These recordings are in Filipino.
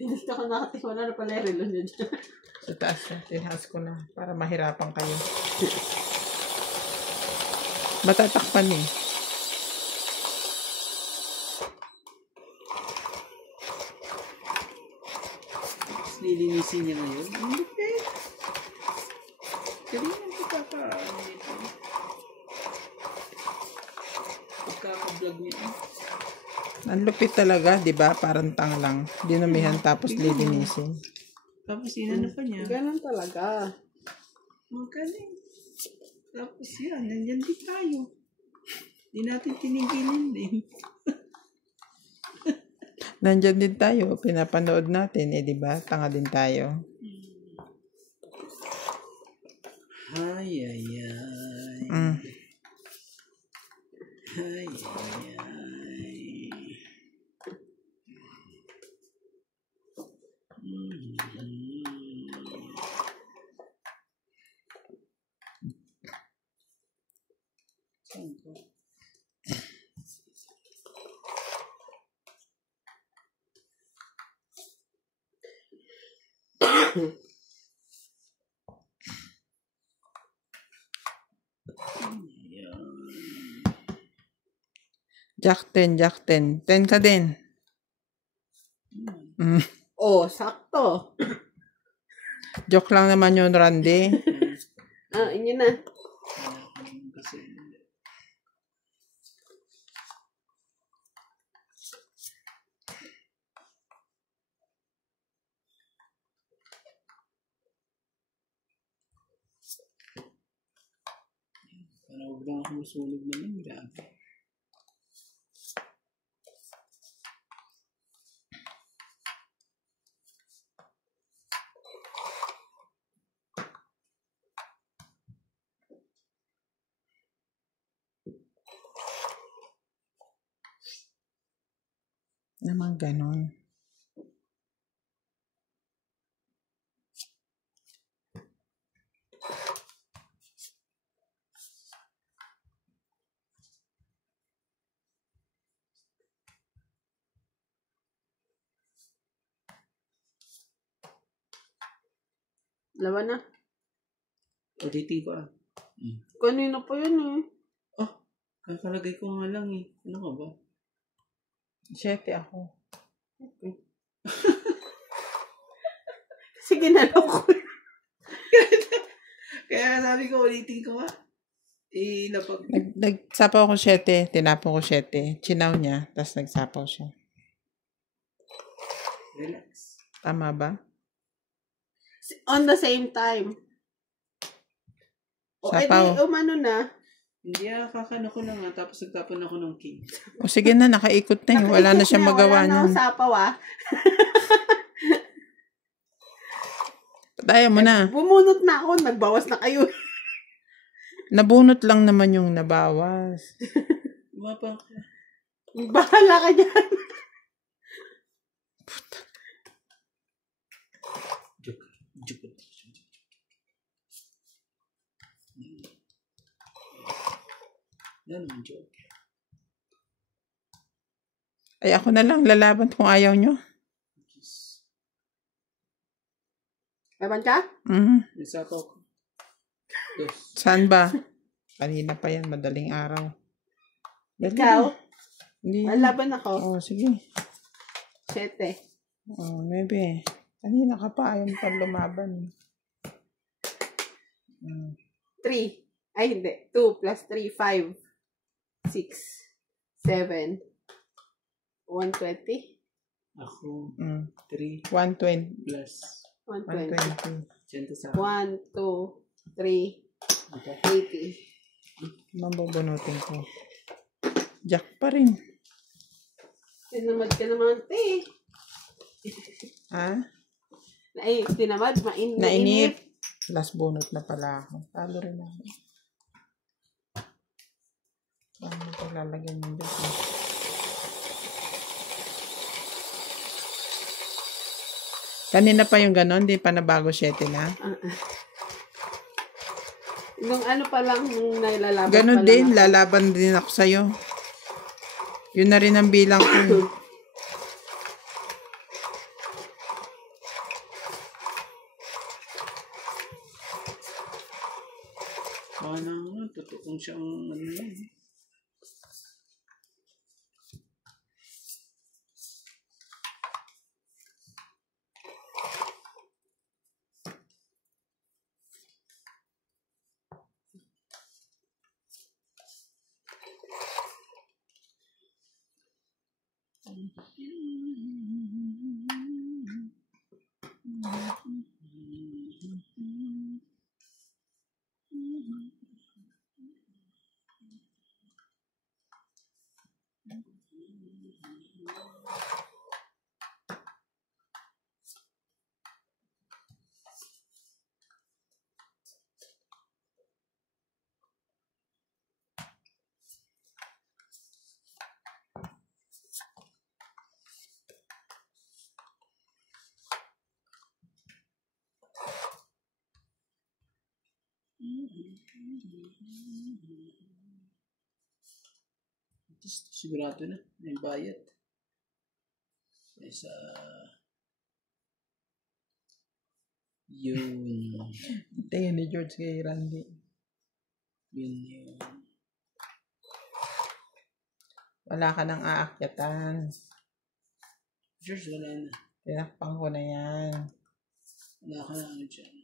Hindi ako nakatiwala na pala relo niya dyan. Sa taas na. Tinahas ko na. Para mahirapan kayo. Matatakpan eh. Lilinisin niya ngayon. Ang lupit. Kanina pagkaka-vlog niya. Ang lupit talaga, di ba? Parang tanglang. Dinumihan tapos lilinisin. Tapos inano pa niya. Ganun talaga. Magaling. Tapos yan, nandyan din tayo. Di natin tinigilin din. Nandyan din tayo. Pinapanood natin eh, di ba? Tanga din tayo. Ay, ay, ay. Mm. Ay, ay, ay. Saan ko? Jack 10, Jack 10. 10 ka din. Mm. Oh, sakto. Joke lang naman yun, Randy. Inyo na. Kasi parang huwag lang ako masunog naman. Grabe. Naman ganon. Laban na. Ulitin ko Kanina pa yun eh. Oh, kakalagay ko nga lang eh. Ano ka ba? 7 ako. Okay. Kasi ginalaw ko. Kaya sabi ko, ulitin ko Nagsapaw ko 7. Tinapon ko 7. Chinaw niya. Tapos nagsapaw siya. Relax. Tama ba? On the same time. O, Sapaw. edi, umano na. Hindi kakano ko na nga. Tapos nagtapon ako ng king. O sige na, nakaikot na yun. Wala na siyang magawa Wala na nun. usapaw Patayan mo na. Bumunot na ako. Nagbawas na kayo. Nabunot lang naman yung nabawas. Mapang ka. Bahala ka dyan. Joke. Yan naman joke. Ay, ako na lang lalaban kung ayaw nyo. Laban ka? Nasapaw ko. Saan ba? Kanina pa yan, madaling araw. Dali. Ikaw? Hindi. Laban ako. Oh, sige. 7. Oh, maybe. Kanina ka pa, ayaw pa lumaban. 3. Ay, hindi. 2 plus 3, 5. 6. 7. 120. Ako, 120 3 plus 120. 100 sa 1, 2, 3, 80. Mabubunutin ko. Jack pa rin. Tinamad ka naman, te. Ha? Tinamad, Nainip. Last bunot na pala ako. Talo rin ako. Paano ito lalagyan mo dito? Kanina pa yung ganon, di pa nabago 7 na. Nung ano pa lang, nung nailalaban Ganon pa din, lang ako. lalaban din ako sa'yo. Yun na rin ang bilang ko. siyang ano yun. Sigurado na. May bayad. Sa yun. Tingin ni George kay Randy. Yun. Wala ka nang aakyatan. George, wala na. Tinakpang ko na yan. Wala ka na ano dyan.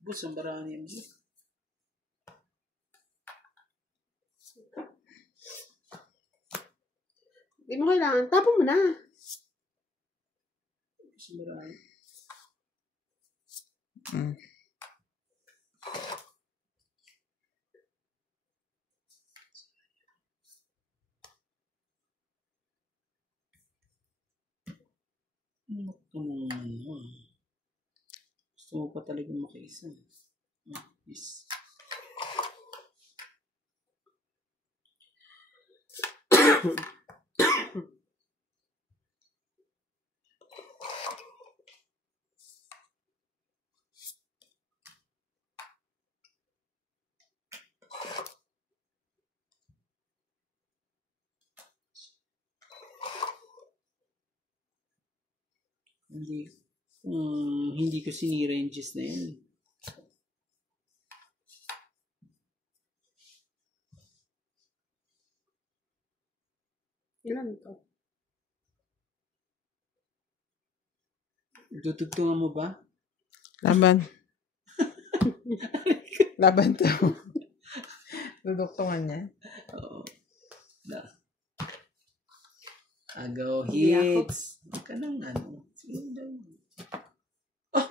Bus, ang baraan ni MJ. Hindi mo kailangan. Tapon mo na. Bus, ang baraan. Gusto mo pa talaga makaisa. Yes. Hindi ko sinira yung gist na yan. Ilan to? Tutugtungan mo ba? Laban. Laban to. Duduktungan niya. Oo. Agaw hits. Huwag ka nang ano.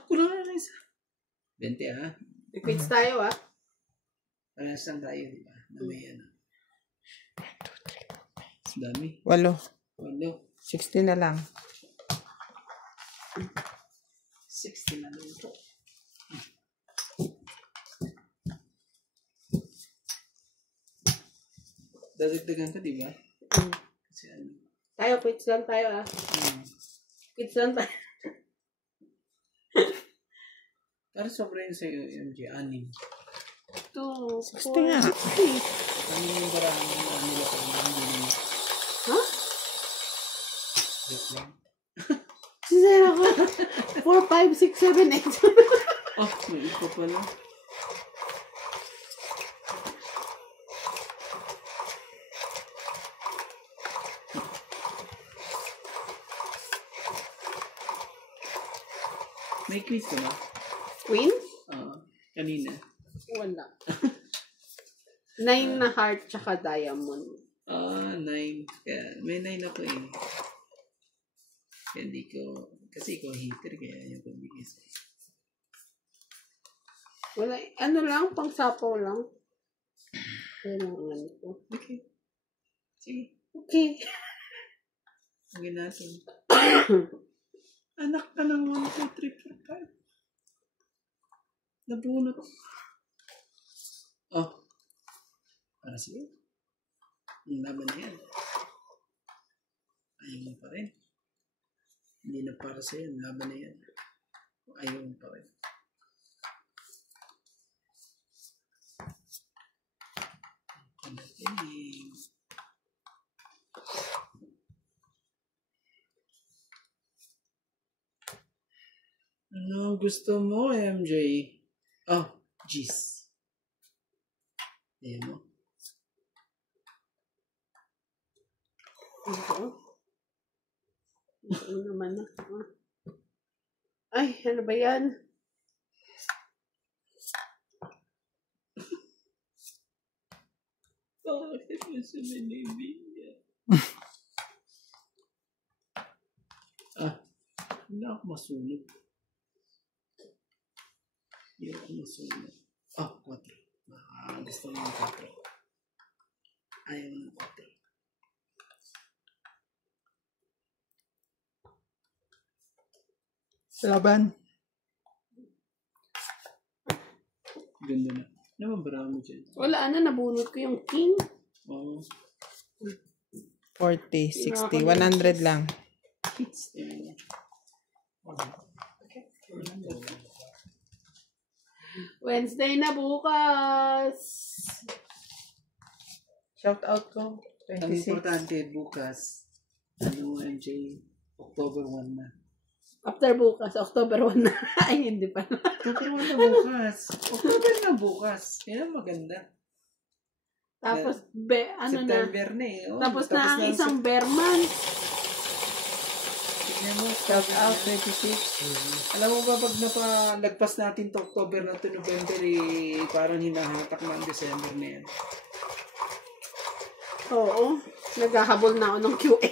Kulang na isa. 20 ha? Quits tayo Parehas lang tayo, di ba? Na may ano. Dami. 8. 8. 60 na lang. 60 na lang ito. Dadagdagan ka, di ba? Kasi ano. Tayo, quits lang tayo Quits lang tayo. Para sobra yun sa'yo, MJ, 6. 2, 60 nga. 4, 6. Ano yung barang nila pa rin? Hindi naman. Ha? Joke lang. Sinara ko. 4, 5, 6, 7, 8. May iko pala. May quiz ka ba? Queen? Kanina. Wala. 9 na heart tsaka diamond. 9. Kaya, may 9 ako eh. Kaya hindi ko, kasi ikaw hater kaya yung pabigay sa'yo. Wala. Ano lang, pang sapaw lang. Kailangan ko. Okay. Sige. Okay. Huwag natin. Anak ka ng 1, 2, 3, 4, 5. Nabunot. Para sa'yo. Ang laban na yan. Ayaw mo pa rin. Hindi na para sa'yo. Ang laban na yan. Ayaw mo pa rin. Panating. gusto mo, MJ? Oh, jeez. Ayan mo. Ito. Ito naman na. Ay, ano ba yan? Bakit mo sa binibigyan? Hindi ako masunog. Hindi ako masunog. 4. Gusto mo yung 4. Ayaw ng 4. Laban. Ganda na. Naman ba mo dyan? Wala na, nabunot ko yung king. Oo. 40, 60, 100 lang. Hits. Wednesday na bukas. Shout out ko. Ang 26. importante bukas, MJ, October 1 na. After bukas, October 1 na. Ay, hindi pa. October 1 na bukas. October na bukas. Yan ang maganda. Tapos, September na eh. Oh, tapos na ang isang bear month. Tignan mo. Shout out 26. Alam mo ba pag napalagpas natin to October na to November eh, parang hinahatak na ang December na yan. Oo. Naghahabol na ako ng QA.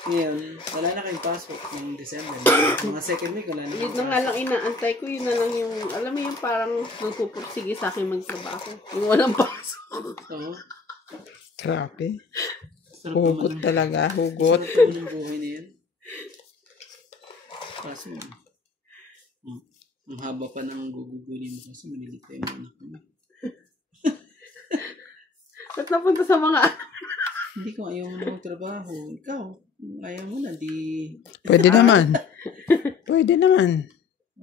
Ngayon, wala na kayong pasok ng December. Mga second week, wala na Yun na nga lang inaantay ko. Yun na lang yung, alam mo yung parang nagpupursige sa akin magtrabaho. Yung walang pasok. Oo. Grabe. Sarap Hugot naman. talaga. Hugot. Sarap naman ng buhay na yan. Kaso, ang haba pa ng guguguli mo kasi manilit tayo mga anak mo. Ba't napunta sa mga Hindi ko ayaw mo na magtrabaho. Ikaw, ayaw mo na, di... Pwede naman. Pwede naman.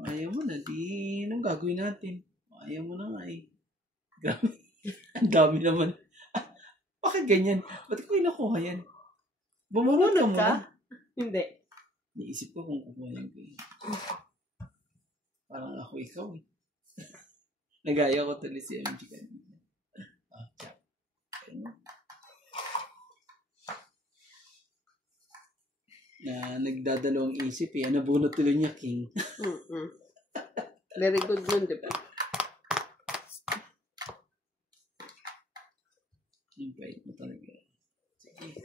Ayaw mo na, di... Anong gagawin natin? Ayaw mo na nga eh. Grabe. Ang dami naman. Bakit ganyan? Ba't ko inakuha yan? Bumulot ka muna. Hindi. Naisip ko kung kukuha yan ko eh. Parang ako ikaw eh. Nagaya ko tuloy si MG kanina. Tsak. Na nagdadalawang isip eh. Nabunot tuloy niya, King. Very good nun, di ba? Yung bait mo talaga. Sige.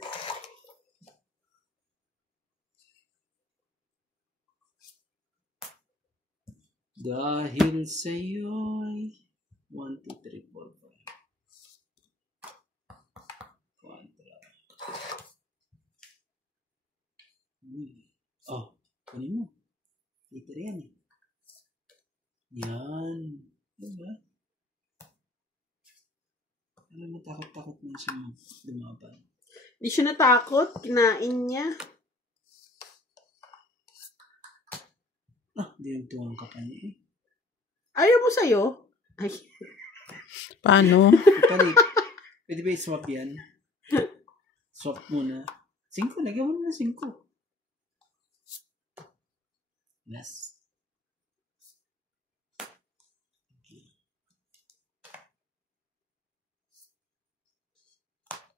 Dahil sa'yo'y 1, 2, 3, 4, 5. Oh, kunin mo. Later yan eh. Yan. Diba? Alam mo, takot-takot man siya dumaban. Di siya natakot. Kinain niya. Di yung tuwang ka pa niya eh. Ayaw mo sa'yo? Ay. Paano? Palit. Pwede ba i-swap yan? Swap muna. 5. Lagyan mo na 5. Last. Okay.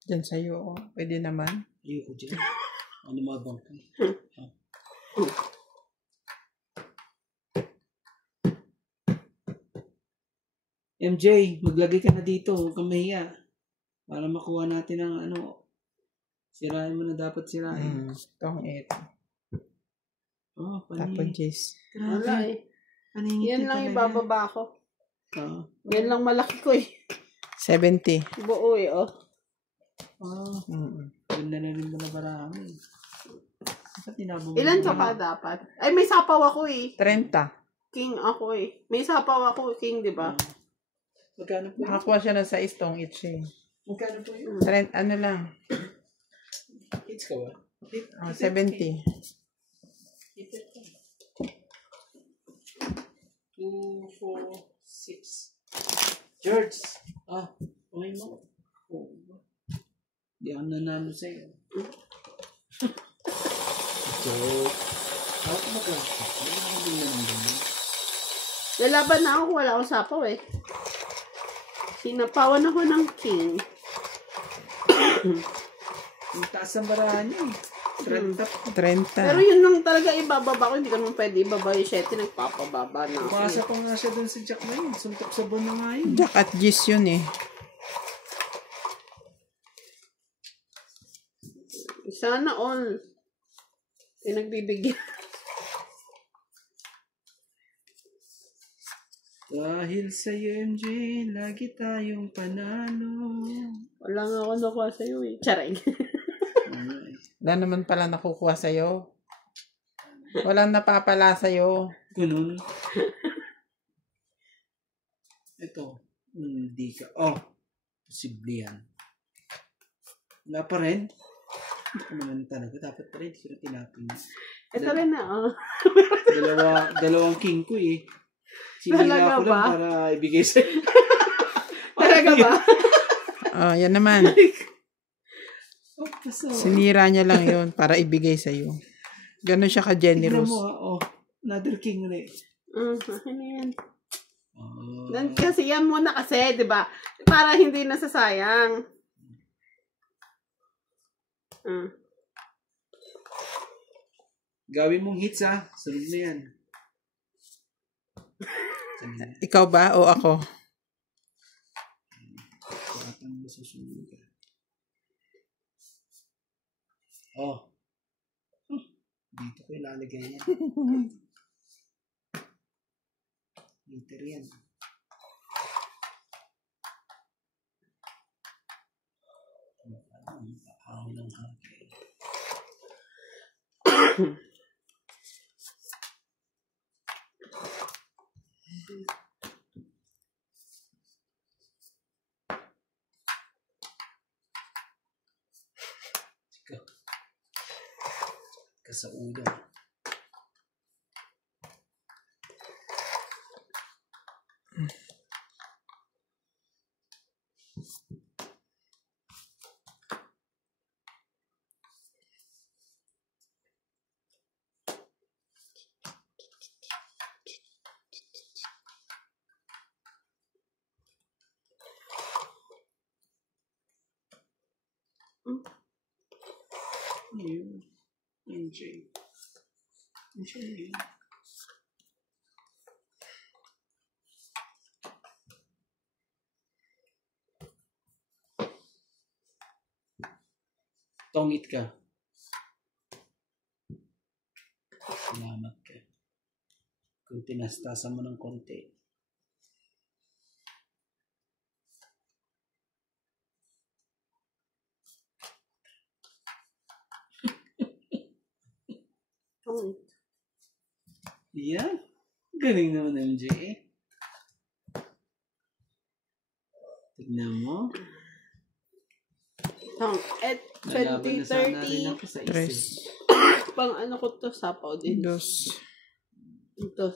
Diyan sa'yo. Oh. Pwede naman. Ayoko dyan. Ano mabang ka? MJ, maglagay ka na dito. Huwag kang mahiya. Para makuha natin ang ano. Sirain mo na dapat sirain. Itong ito. Oh, Tapon cheese. Wala eh. Paningit Yan lang ibababa ko. Yan lang malaki ko eh. 70. Buo eh, oh. Ganda na rin mo na marami. Ilan ka pa dapat? Ay, may sapaw ako eh. 30. King ako eh. May sapaw ako, King, di ba? Magkano po yun? Nakakuha siya ng 6 tong each eh. Magkano po yun? Ano lang? Hits ka ba? 70. 2, 4, 6. George! Okay mo? Di ako nanalo sa'yo. George! Ako magkakasin. Hindi na lang ganyan. Lalaban na ako kung wala akong sapaw eh. Sinapawan ako ng king. Ang taas ang barahan niya. 30. 30. Pero yun lang talaga ibababa ko. Hindi ko naman pwede ibaba yung 7. Nagpapababa na ako. Pumasa pa nga siya dun sa Jack na yun. Suntok sa buwan na nga yun. Jack at Gis yun eh. Sana all. Pinagbibigyan. Dahil sa MJ, lagi tayong panalo. Wala nga ako nakuha sa'yo eh. Charing. Wala naman pala nakukuha sa'yo. Walang napapala sa'yo. Ganun. Ito. Hindi ka. Oh. Posible yan. Wala pa rin. Hindi ko naman talaga. Dapat pa rin. Hindi ko na tinapin. Ito rin na oh. Dalawang king ko eh. Sinila Talaga ko lang ba? para ibigay sa'yo. Talaga ba? Oh, yan naman. Oh, paso. Sinira niya lang yun para ibigay sa'yo. Ganon siya Tignan ka-generous. mo ha. Oh. Another king ulit. Akin na yan. Oh. Kasi yan muna kasi, di ba? Para hindi nasasayang. Gawin mong hits ha. Sunod na yan. Ikaw ba o ako? Patang mo sa sunod. Oh. Dito ko ilalagay yan. Liter yan. Ako ng hangin. Ka sa ulo. You. NJ. NJ. Tongit ka. Salamat ka. Kung tinastasan mo ng konti. Yan. Galing naman, MJ. Tignan mo. At Nalaban na sana rin 2030. ako sa Tres. isip. Pang ano ko to, sapaw din. Dos. Ito.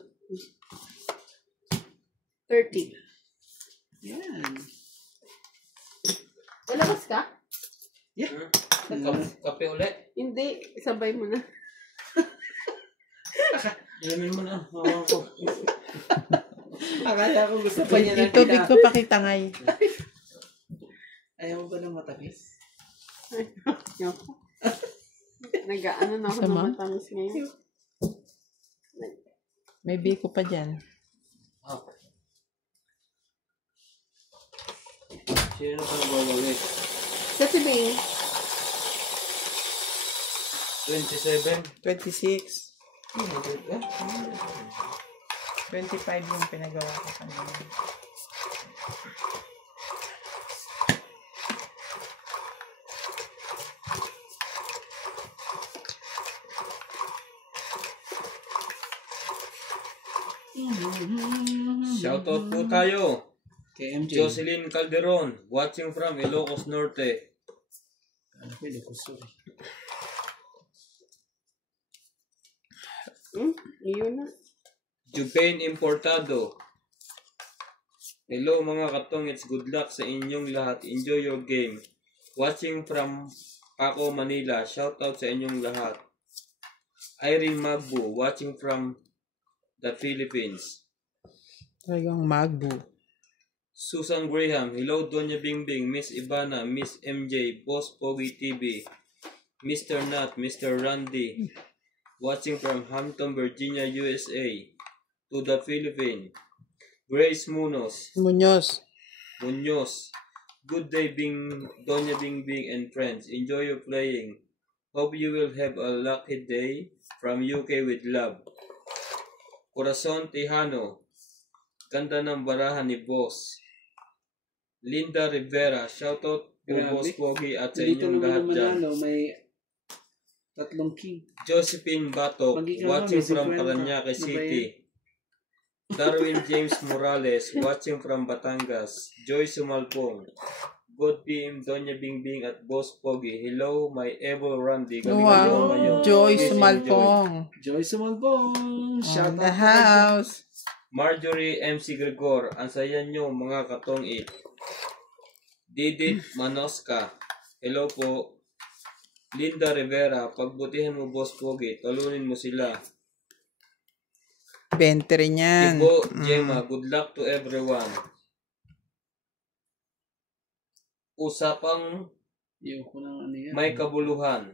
30. Yan. Lalabas ka? Yeah. Kape ulit. Hindi. Sabay mo na. Ilamin mo na. Hawakan ko. Akala ko gusto pa niya na Itubig ko pakitangay. Ayaw ba ng matamis? Yoko. Nag-ano na ako ng Sama? matamis ngayon. May biko pa dyan. Ah. Sino ka nabawali? Sa si Bing. 27. 26. 25 yung pinagawa ko kanina. Shoutout po tayo. Kay MJ. Jocelyn Calderon, watching from Ilocos Norte. Ano ko yun? Sorry. Iyon na. Jupain Importado. Hello mga katongits, good luck sa inyong lahat. Enjoy your game. Watching from Paco, Manila. Shoutout sa inyong lahat. Irene Magbu, watching from the Philippines. Talagang magbu. Susan Graham, hello Doña Bingbing, Miss Ivana, Miss MJ, Boss Pogi TV, Mr. Nat, Mr. Randy, watching from Hampton, Virginia, USA, to the Philippines. Grace Munoz, Muñoz. good day Doña Bingbing and friends, enjoy your playing. Hope you will have a lucky day from UK with love. Corazon Tejano, ganda ng barahan ni Boss. Linda Rivera, shoutout po Grabe. Boss Pogi at sa Dito inyong lahat naman dyan. manalo, may 3 king. Josephine Batok, Pag ikaw watching may from 50. Parañaque Ano ba City. Darwin James Morales, watching from Batangas. Joy Sumalpong, good PM Doña Bingbing at Boss Pogi. Hello, my Evo Randy. Galing Wow. ngayon. Joy Please Sumalpong. Joy Sumalbong. Shout On out the to house. Marjorie MC Gregor, ang saya nyo mga katong-it. Didit Manoska, hello po. Linda Rivera, pagbutihan mo Boss Pogi, talunin mo sila. 20 rin yan. Ibo, Gemma, good luck to everyone. Usapang Yung ko ng ano yan. may kabuluhan.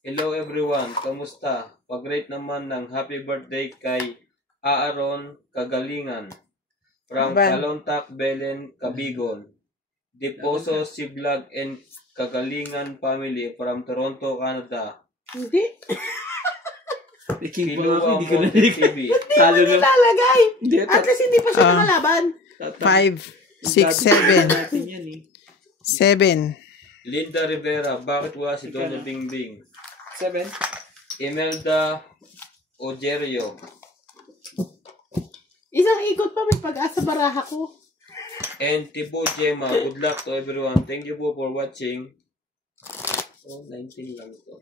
Hello everyone, kamusta? Pag-rate naman ng happy birthday kay Aaron Kagalingan from Aban. Kalontak, Belen, Cabigon. Diposo Siblag and Kagalingan family from Toronto, Canada. Hindi. Iking Kilo pa ang hindi ko na Monte TV. Talo na. Nilalagay. Hindi, At least hindi pa siya nakalaban. 5, 6, 7. Natin yan eh. 7. Linda Rivera, bakit wala si Doña Bingbing? 7. Imelda Ojerio. Isang ikot pa may pag-asa baraha ko. And Tibo Gemma, good luck to everyone. Thank you po for watching. Oh, 19 lang ito.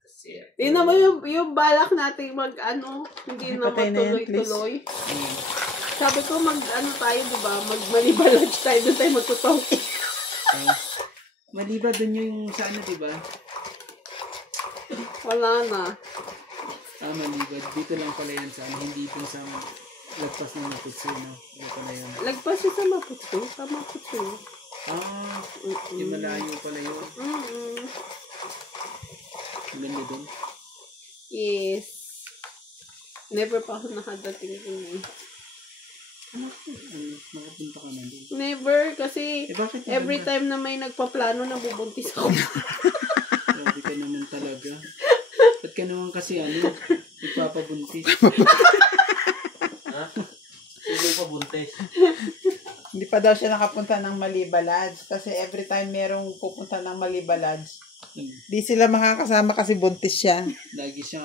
Kasi, Tingnan mo yung balak natin hindi na Patay na yan, matuloy-tuloy. Sabi ko tayo, di ba? Magmalibalaj tayo, doon tayo magtutongki. Maliba dun yung sa ano, diba? Wala na. Maliba. Dito lang pala yan sa ano. Hindi dun sa lagpas ng Maputsu, no? Dito pala yan. Lagpas siya sa Maputsu. Sa Maputsu. Yung malayo pala yun. Maganda dun. Yes. Never pa ako nakadating dun. Makapunta ka na dun. Never, kasi Bakit every time na may nagpaplano, nabubuntis ako. Grabe ka naman talaga. Ba't ka naman kasi nagpapabuntis? ha? Sino pa buntis? Hindi pa daw siya nakapunta ng Malibalads kasi every time merong pupunta ng Malibalads, di sila makakasama kasi buntis siya. Lagi siya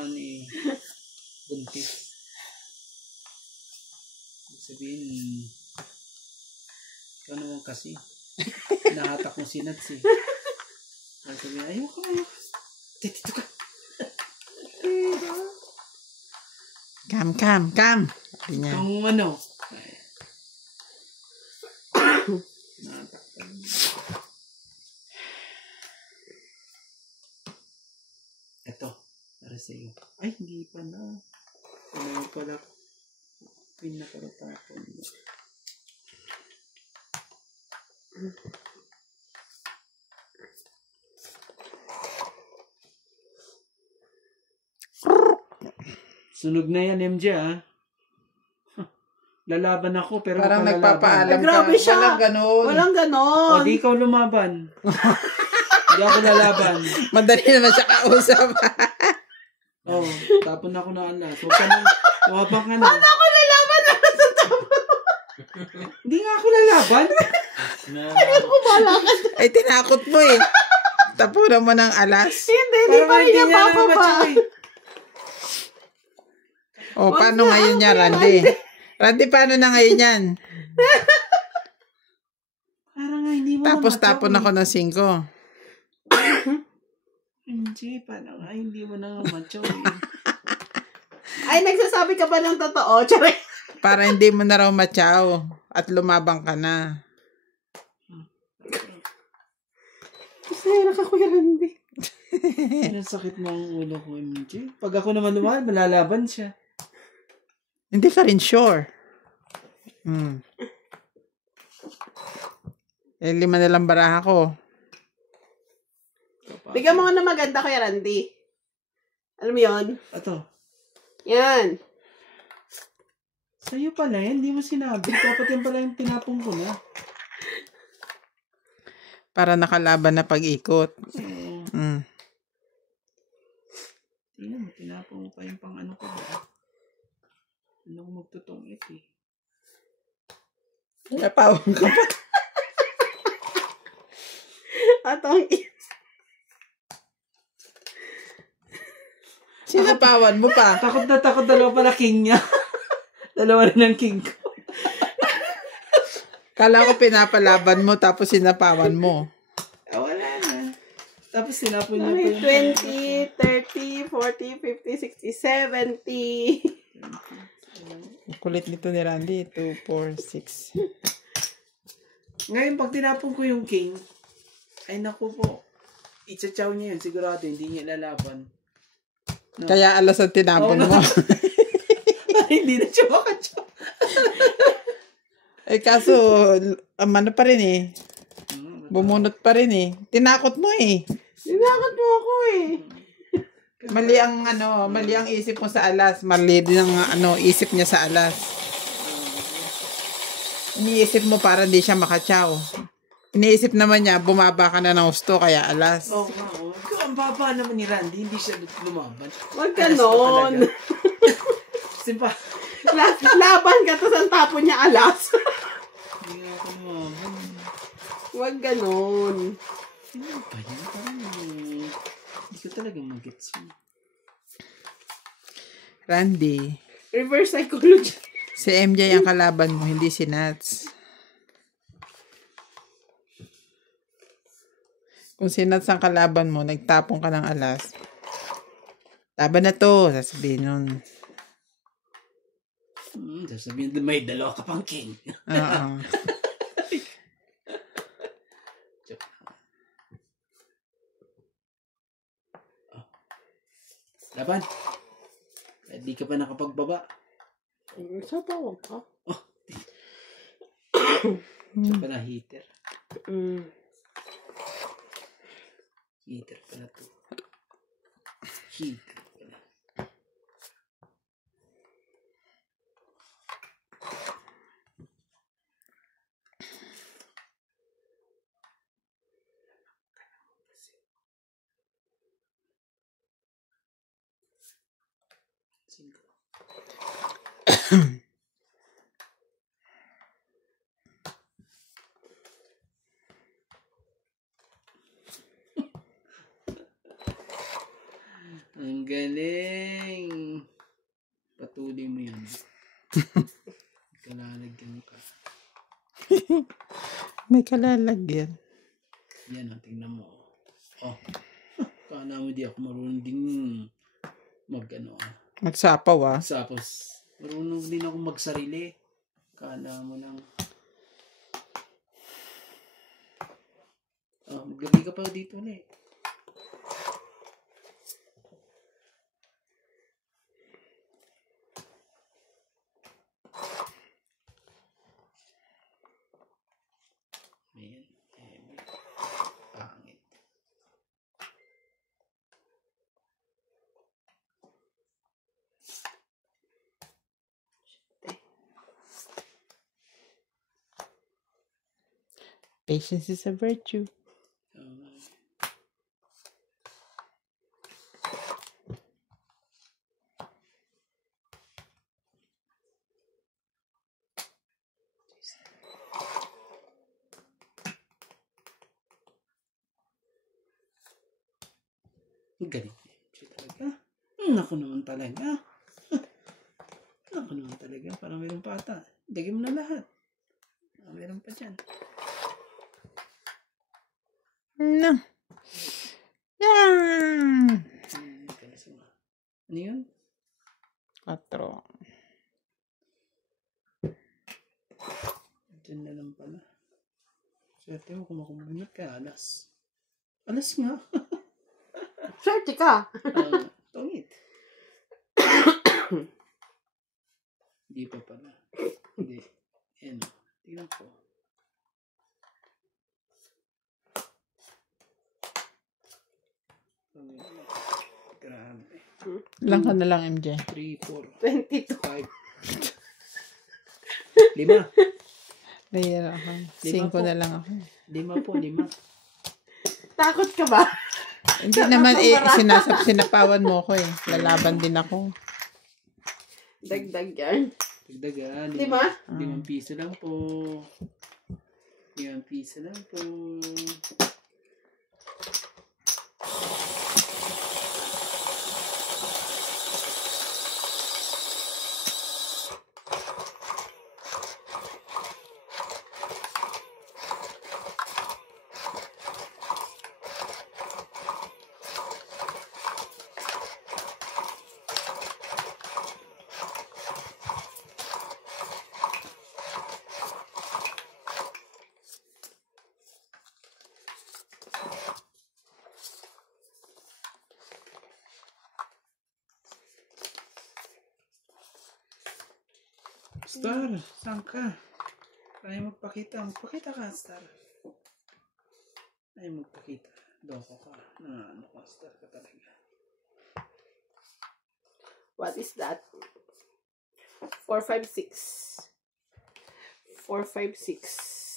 buntis. Ibig sabihin, ikaw naman kasi. Nahatak mo si Nats eh. Sabihin, ayoko. Dito ka. Kam. Sabi niya. Ang ano? Nahatak. Ito, para sa iyo. Ay, hindi pa na. Ano pala? Pinakaratapon. Sunog na yan, MJ, ha? Lalaban ako, pero Parang palalaban. nagpapaalam Ay, grabe ka. siya. Walang ganun. Walang ganon. O, di ikaw lumaban. Hindi ako lalaban. Madali naman siya kausap. Oh, tapon ako na alas. Huwag ka nang, tumapang ka na. Paano ako lalaban na sa tapon? Hindi nga ako lalaban. Ako balakas. Ay, tinakot mo eh. Tapunan mo ng alas. Hindi pa rin niya papaba. O, paano ngayon niya, Randy? Randy, paano na ngayon yan? Parang nga hindi mo Tapos na tapon ako ng 5. Hindi, parang nga hindi mo na macho eh. Ay, nagsasabi ka ba ng totoo? Tsari. Para hindi mo na raw matyaw at lumabang ka na. Masaya ka, Kuya Randy. Ang sakit mo ang ulo ko, MJ. Pag ako naman lumaban, malalaban siya. Hindi ka rin sure. Hmm. Eh, 5 na lang baraha ko. Bigyan mo nga na maganda kay Randy. Alam mo yun? Ito. Yan. Sa'yo pala yan. Hindi mo sinabi. Dapat yan pala yung tinapong ko na. Para nakalaban na pag-ikot. Oo. Hmm. Tingnan mo. Tinapong mo pa yung pang ano ko ba? Ano ko magtutungit eh. Napawang ka pa. Atong Sinapawan mo pa. Takot na dalawa pala king niya. Dalawa rin ang king ko. Kala ko pinapalaban mo tapos sinapawan mo. Ah, wala na. Tapos sinapon niya pa yung 20, 30, 40, 50, 60, 70. Kulit nito ni Randy. 2, 4, 6. Ngayon, pag tinapon ko yung king, ay naku po, itsachaw niya yun. Sigurado, hindi niya lalaban. No. Kaya alas ang tinapon mo. Hindi na siya makachaw. Eh kaso, ano pa rin eh. Bumunot pa rin eh. Tinakot mo eh. Sinakot mo ako eh. Mali ang isip mo sa alas. Mali din ang isip niya sa alas. Iniisip mo para hindi siya makachaw. Iniisip naman niya, bumaba ka na ng gusto, kaya alas. Oo nga, oo. Ang baba naman ni Randy, hindi siya lumaban. Huwag ganon. Simpa. Laban ka, tapos ang tapon niya alas. Hindi nga ako lumaban. Huwag ganon. Ano ba yan? Parang hindi ko talaga mag-gets yun. Randy, Reverse psychology. si MJ ang kalaban mo, hindi si Nats. Kung si Nats ang kalaban mo, nagtapon ka ng alas. Laban na to, sasabihin nun. Sasabihin na may dalawa ka pang king. Oo. Laban. Hindi ka pa nakapagbaba. Sa tawag ka? Siya pala heater. Heater pala to. Heater pala. Ang galing. Patuloy mo yan. Kalalagyan ka. May kalalagyan. Yan, tingnan mo. Oh. Kala mo di ako marunong din Magsapaw ah. Tapos, marunong din ako magsarili. Kala mo lang. Oh, maglagay ka pa dito ulit. Ayan. Pangit. Patience is a virtue. Galing. Siya talaga. Naku naman talaga. Naku naman talaga. Parang mayroon pa ata. Dagay mo na lahat. Mayroon pa dyan. No. Yan. Ano yun? 4. Dyan na lang pala. Swerte mo kung makumunod ka. Alas. Alas nga. Swerte ka. Tungit. Hindi pa pala. Hindi. ka na lang, MJ. 3, 4, 22. 5. 5. Nahihira ako. 5 po. na lang ako. 5 po, 5. Takot ka ba? Hindi naman sinapawan mo ko eh. Lalaban din ako. Dagdag yan. Dagdagan. 5? 5 piso lang po. 5 piso lang po. Star, saan ka? Ayaw magpakita. Magpakita ka, Star. Ayaw magpakita. Doko ka. Ano ka, Star ka talaga. What is that? 4, 5, 6. 4, 5, 6.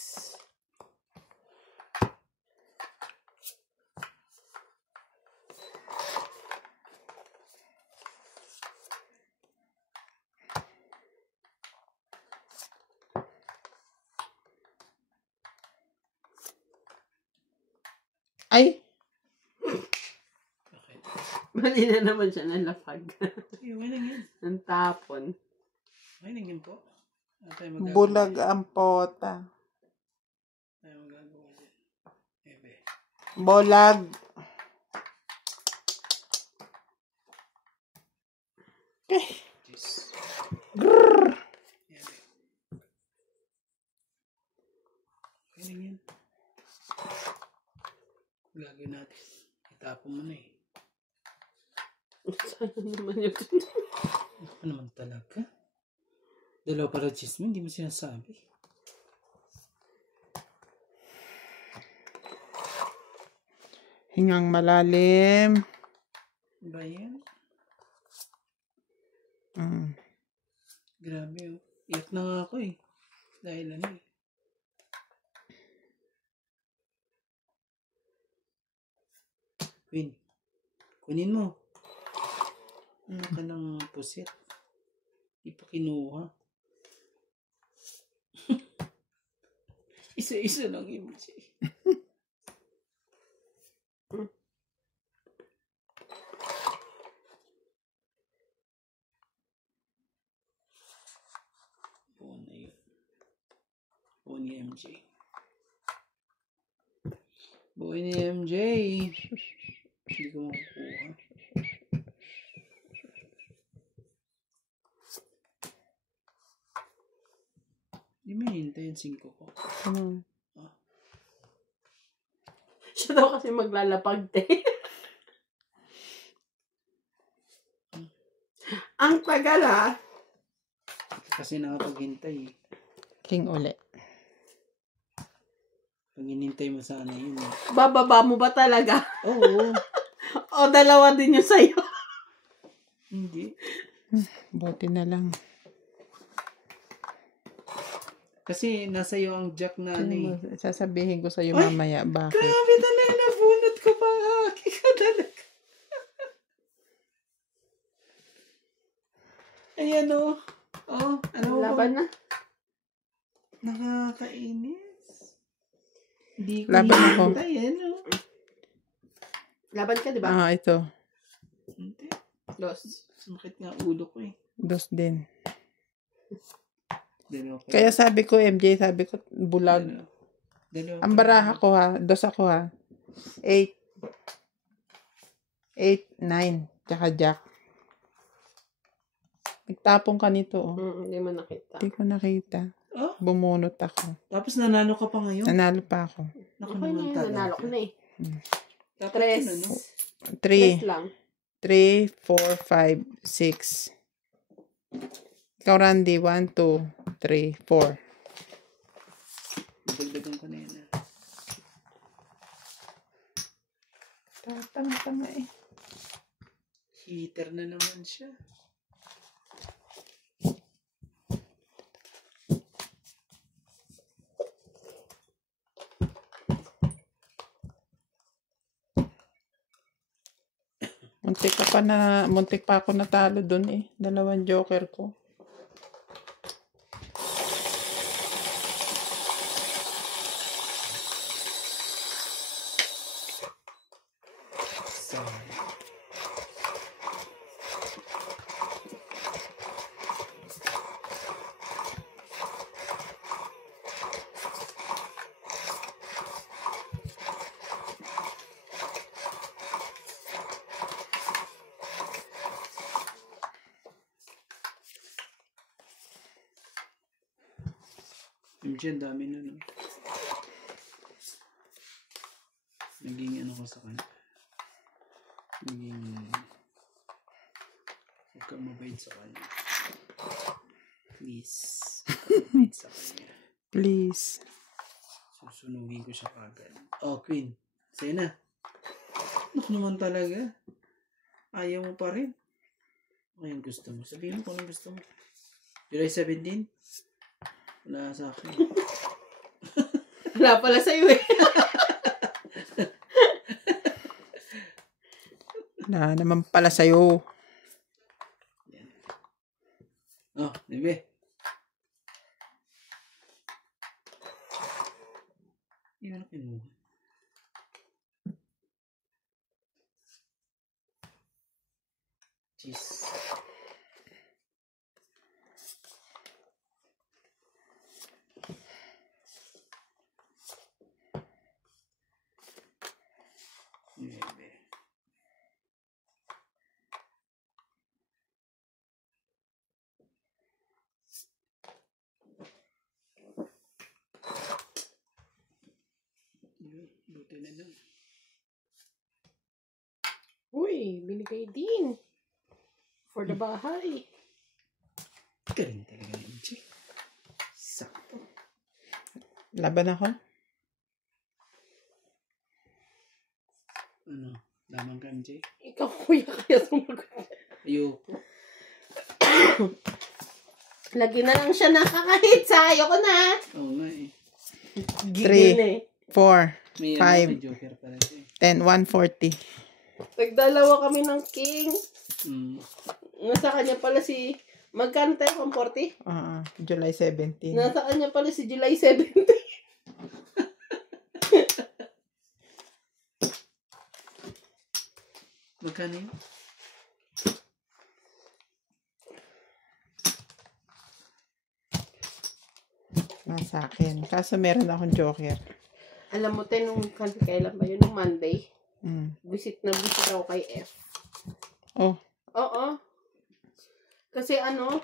Ay! Okay. Mali na naman siya nalapag. Okay, lang yan. Ang tapon. Okay lang yan po. Ano tayo magagawa? Bulag ang pota. Tayo magagawa dyan. Ebe. Bulag. Jeez. Ebe. Okay lang yan. Gagawin natin. Itapon mo na eh. Sayang naman yun. Ako naman talaga. Dalawa para cheese mo, hindi mo sinasabi. Hingang malalim. Ba yan? Grabe oh. Iyak na nga ako eh. Dahil ano eh. Queen, kunin mo. Ano ka ng pusit? Di pa kinuha. Isa-isa lang yung pusit. Buo na yun. Buo ni MJ. Buo ni MJ. Hindi ko makukuha. Hindi mo hinintay yung 5 ko. Siya daw kasi maglalapag, te. Ang tagal, ha? Kasi nakapaghintay eh. King uli. Pag hinintay mo sana yun eh. Bababa mo ba talaga? Oo. O dalawa din yung sayo? Hindi. Buti na lang. Kasi nasa iyo ang jack na ano eh. Sasabihin ko sa'yo mamaya bakit. Grabe talaga, nabunot ko pa. Ikaw talaga. Ayan o. Oh, ano ba? Laban na. Nakakainis. Hindi ko Laban ako. hinintay, ano? Laban ka, di ba? Ito. Hindi. Dos. Sumakit nga ulo ko eh. 2 din. Dalawa pa. Kaya sabi ko, MJ, sabi ko, bulag. Dalawa Ang pa. baraha ko ha, 2 ako ha. 8. 8, 9. Tsaka jack. Nagtapong ka nito. Oh. Hindi mo nakita. Hindi ko nakita. Oh, Bumunot ako. tapos nanalo ka pa ngayon. Nanalo pa ako. Naku Okay na naman yun. talaga. Nanalo ko na eh. Dapat Tres. yun, ano? 3 lang. 3, 4, 5, 6. Ikaw, Randy. 1, 2, 3, 4. Dagdagan ko na yan. Tama eh. Heater na naman siya. Muntik pa ako natalo dun eh. 2 joker ko. So, MJ, ang dami na, no? Naging ano ko sa kanya. Naging huwag kang mabait sa kanya. Please. Huwag kang mabait sa kanya. Please. Susunugin ko siya kagad. Oh, Queen. Sa'yo na. Naku naman talaga. Ayaw mo pa rin. Ano yung gusto mo? Sabihin mo kung anong gusto mo. July 17? Wala sa akin. Wala pala sa'yo eh. Wala naman pala sa'yo. Yan. Oh, bebe. Hindi mo na kinuha. Jeez. Bebe. Buti na lang. Uy, binigay din. For the bahay. Galing talaga ni MJ. Sakto. Laban ako. Ano? Lamang ka, MJ? Ikaw kuya kaya sumagot. Ayoko. Lagi na lang siya nakakahit sa ayoko na. Oo nga eh. Gigil na eh. 4, May 5, may joker pala siya eh. 10, 140. Nagdalawa kami ng king. Mm. Nasa kanya pala si... Magkano tayo kung 40? July 17. Nasa kanya pala si July 17. Magkano yun? Nasa akin. Kaso meron akong joker. Alam mo tayo nung kailan ba yun? Nung Monday. Visit ako kay F. Oh. Oo. Kasi ano,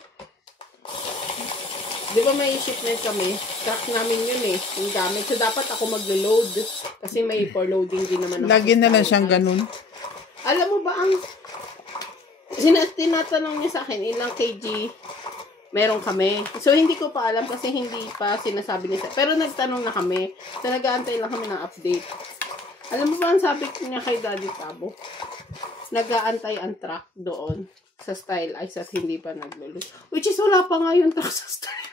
di ba may shipment kami? Truck namin yun eh. Yung gamit. So, dapat ako maglo-load. Kasi may for loading din naman ako. Lagi na lang siyang ganun. Alam mo ba ang tinatanong niya sa akin, ilang kg meron kami. So, hindi ko pa alam kasi hindi pa sinasabi niya. Pero nagtanong na kami. So, nag-aantay lang kami ng update. Alam mo ba ang sabi niya kay Daddy Tabo? Nag-aantay ang truck doon sa Style Ice at hindi pa naglulus. Which is wala pa nga yung truck sa Style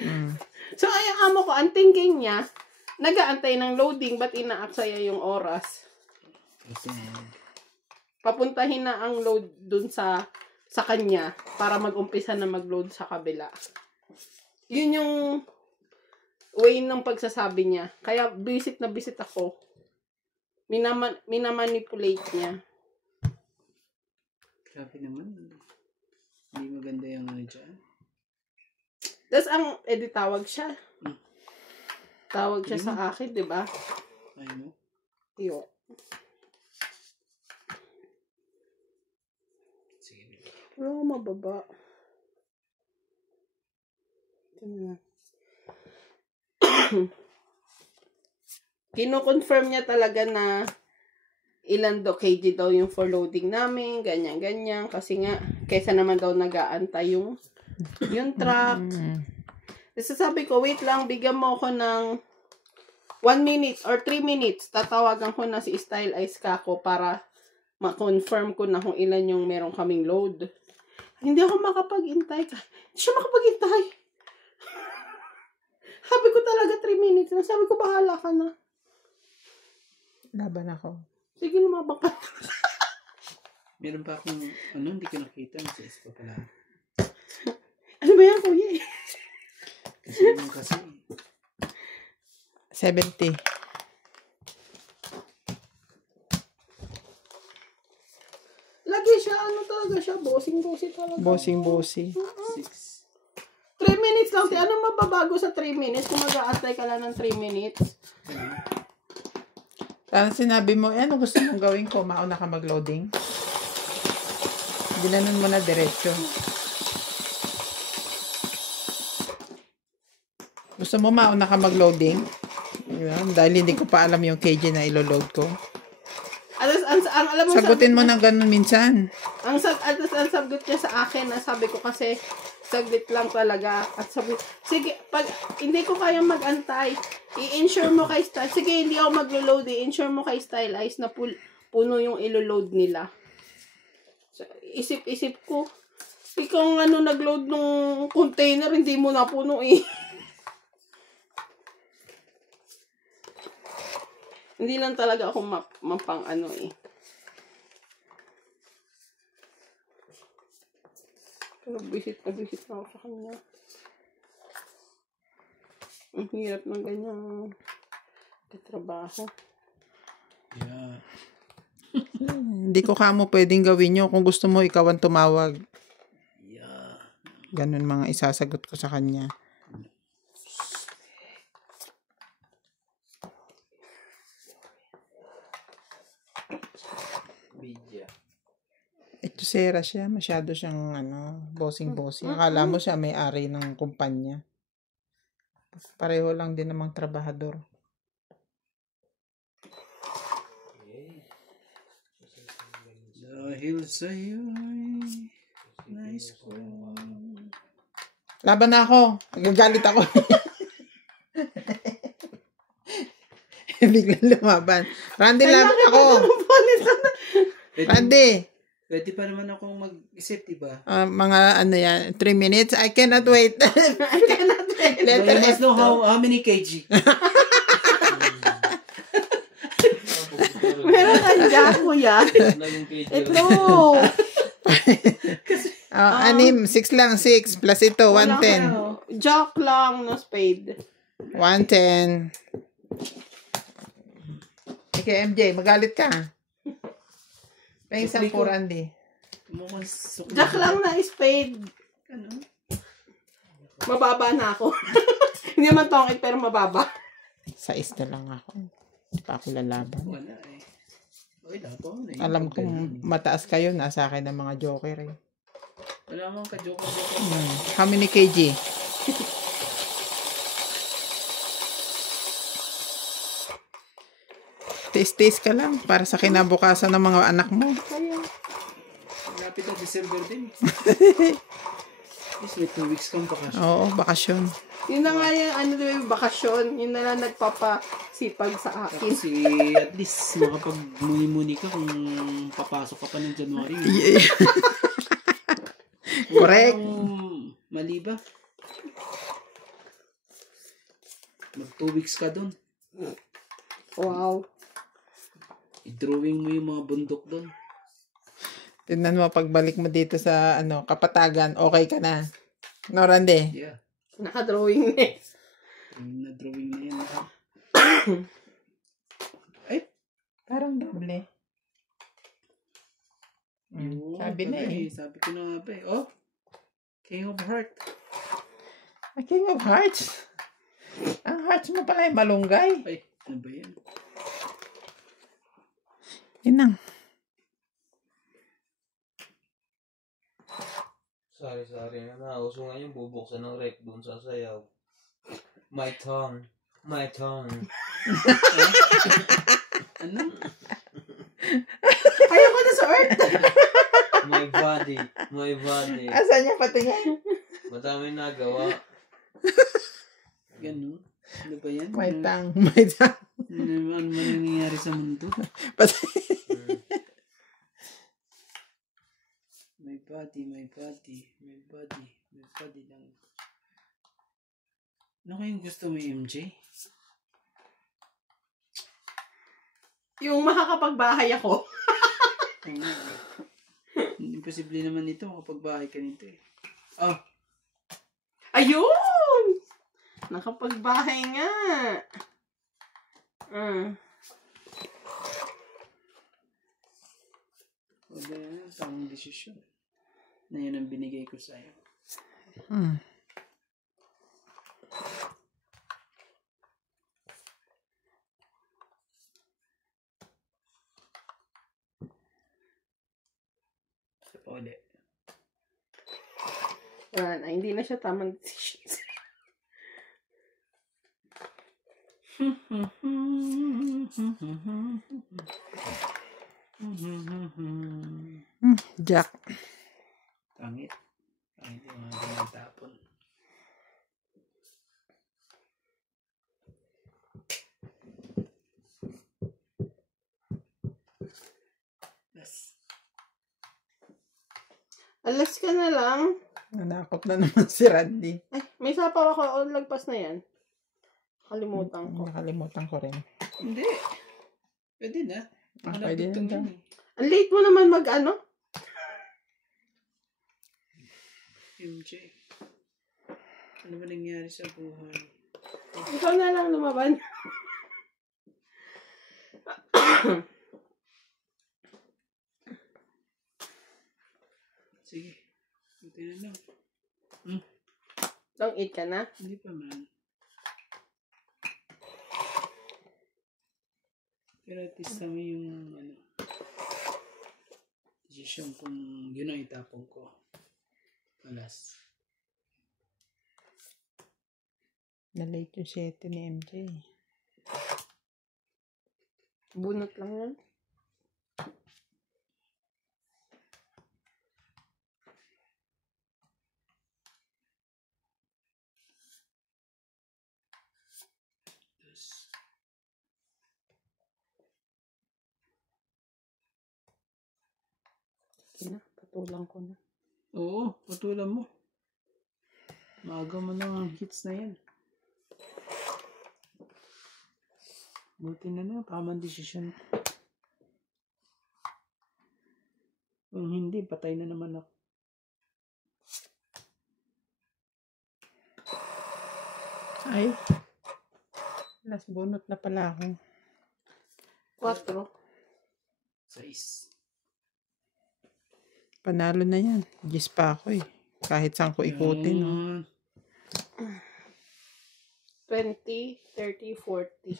Ice. So, ayang amo ko, ang thinking niya, nag-aantay ng loading, ba't inaaksaya yung oras? Kasi Papuntahin na ang load dun sa kanya para mag-umpisa na mag-load sa kabila. Yun yung way ng pagsasabi niya. Kaya visit na visit ako. Minamanipulate niya. grabe naman. Hindi maganda yung ano dyan. Tapos ang tawag siya. Tawag siya sa akin, di ba? Ayun mo. Yo. Sige. Wala mababa. Kino-confirm niya talaga na ilan kg daw yung for loading namin, ganyan-ganyan. Kasi nga, kaysa naman daw nag-aantay yung truck. Kasi sabi ko, wait lang, bigyan mo ako ng 1 minute or 3 minutes. Tatawagan ko na si Style Ice Kako para ma-confirm ko na kung ilan yung meron kaming load. Hindi ako makapag-intay. Hindi siya makapag-intay. Sabi ko talaga 3 minutes na. Sabi ko, bahala ka na. Laban ako. Sige, lumabang ka. Meron pa akong, hindi ko nakita. Sa ispa pala. Ano ba yan, kuya? Kasi 70. Lagi siya, talaga siya, bossing-bossing talaga. Bossing. 6. 3 minutes lang. Ano mababago sa 3 minutes kung mag-aantay ka lang ng 3 minutes? Parang sinabi mo, ano gusto mong gawin ko? Mauna ka mag-loading? Ginanon mo na diretso. Gusto mo mauna ka mag-loading? Yan, dahil hindi ko pa alam yung KJ na ilo-load ko. Alam mo, Sagutin mo ng ganun minsan. ang sagot niya sa akin, sabi ko kasi, saglit lang talaga. At sabi, sige, pag hindi ko kaya mag-antay, i-insure mo kay Style. Sige, hindi ako maglo-load, i-insure mo kay Style Eyes na puno yung ilo-load nila. So, isip ko, ikaw nag-load ng container, hindi mo na puno eh. Hindi lang talaga ako mapang eh. Pero visit na ako sa kanya. Ang hirap ng ganyang trabaho. Yeah. Hindi ko kamo pwedeng gawin nyo. Kung gusto mo, ikaw ang tumawag. Yeah. Ganun mga isasagot ko sa kanya. Media. Ito sera siya. Masyado siyang bossing-bossing. Akala mo siya may-ari ng kumpanya. Pareho lang din namang trabahador. Dahil sa'yo nice ko. Laban na ako. Nagagalit ako. Biglang lumaban. Randy, laban ako. Randy. Pwede pa naman akong mag-isip, diba? Mga 3 minutes. I cannot wait. I cannot wait. Letter You must F. know how many kg. Meron nandiyan, kuya. Ito. 6 lang, 6. Plus ito, 110. Jock lang na spade. 110. Okay, MJ, magalit ka. Pahing 10, Randy. Jack lang na spade. Ano? Mababa na ako. Hindi naman tongit pero mababa. 6 na lang ako. Hindi pa ako lalaban. Wala eh. Okay, lapon eh. Alam kong mataas kayo, nasa akin ng mga joker eh. Wala mong ka-joke. How many kg? Taste ka lang para sa kinabukasan ng mga anak mo. Lapit na December din. Is may 2 weeks kang bakasyon. Oo, bakasyon. Yun na nga yung bakasyon. Yun na lang nagpapasipag sa akin. Kasi at least makapag-muni-muni ka kung papasok ka pa ng January. Correct. Mali ba? Mag 2 weeks ka doon. Wow. I-drawing mo yung mga bundok doon. Tignan mo, pagbalik mo dito sa Kapatagan, okay ka na. No, Randy? Yeah. Naka-drawing na eh. Na-drawing na yan. Ay, Parang doble. Sabi na eh. Sabi ko na nga ba eh. Oh, King of Heart. King of Hearts. Ang hearts mo pala yung malunggay. Ay, ano ba yan? Yun lang. Sari-sari na nauso ngayon, bubuksan ng rec doon sa sayaw. My tongue. My tongue. Ano? Ayoko na sa earth. My body. My body. Asan niya patingin? Madami nagawa. Ganun? Ano ba yan? May tang. May tang. Ano nangyayari sa mundo? body, my body, my body, my body lang. Ano kayong gusto mo, MJ? Yung makakapagbahay ako. Imposible naman ito kapag bahay ka nito eh. Oh, Ayun! Nakapagbahay nga. wala yan. Tamang desisyon. Na yun ang binigay ko sa'yo. Ulit. Wala na, hindi na siya tamang decision. Jack. Pangit. Pangit yung mga ganang tapon. Yes. Alas ka na lang. Nanakot na naman si Randy. Ay, may sapaw ako. O, lagpas na yan. Kalimutan ko. Nakalimutan ko rin. Hindi. Pwede na. Pwede na dyan. Ang late mo naman mag-ano? MJ. Ano ba nangyari sa buhay? Ikaw na lang lumaban. Sige. Ito na lang. Don't eat ka na. Hindi pa man. Pero at least naman yung desisyon kung yun ang itapon ko. Alas. Na-late yung 7 ni MJ. Bunot lang yan. Patulang ko na. Oo, patulan mo. Maaga mo na ang hits na yan. Buti na na, tamang desisyon. Kung hindi, patay na naman ako. Ay. Last bunot na pala ako. 4. 6. Panalo na yan. Gis pa ako eh. Kahit saan ko ikutin. No? 20, 30, 40.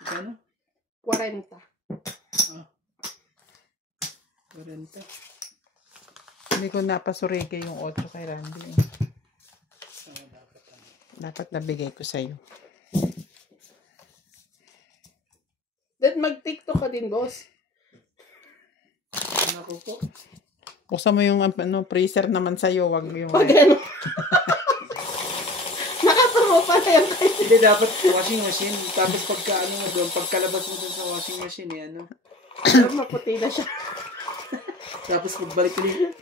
Gano? 40. 40. Hindi ko napasurike yung 8 kay Randy. Eh. Dapat nabigay ko sa'yo. Then mag-TikTok ka din, boss. Ako po. Buksan mo yung freezer naman sa'yo. Wag yung... Pag ano. Nakatungo pa na yung kayo. Hindi, dapat washing machine. Tapos pagka ano mo doon, pagkalabas mo doon sa washing machine, eh, ano. Maputi na siya. Tapos pagbalik ulit.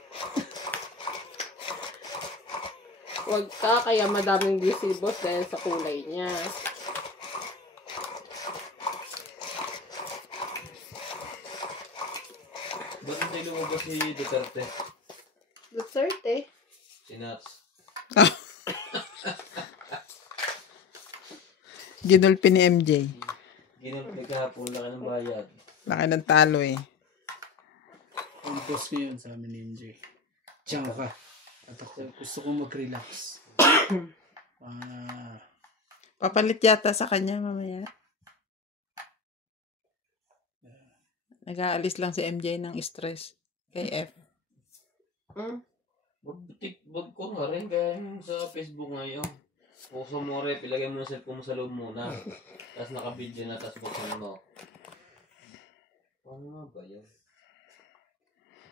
Wag ka, kaya madaming views si boss dahil sa kulay niya. Ba't hindi lumabas si Duterte? Duterte. Si Nats. Ginulpi ni MJ. Ginulpi kahapon, laki ng bayad. Laki ng talo eh. Ang post ko yun sa amin ni MJ. Diyan ka. At ako gusto kong mag-relax. Papalit yata sa kanya mamaya. Nag-aalis lang si MJ ng stress kay F. Wag ko nga rin kaya yung sa Facebook ngayon. Puso mo rin, ilagay mo na cellphone mo sa loob muna. Tapos naka-video na, tapos buksan mo. Paano nga ba yan?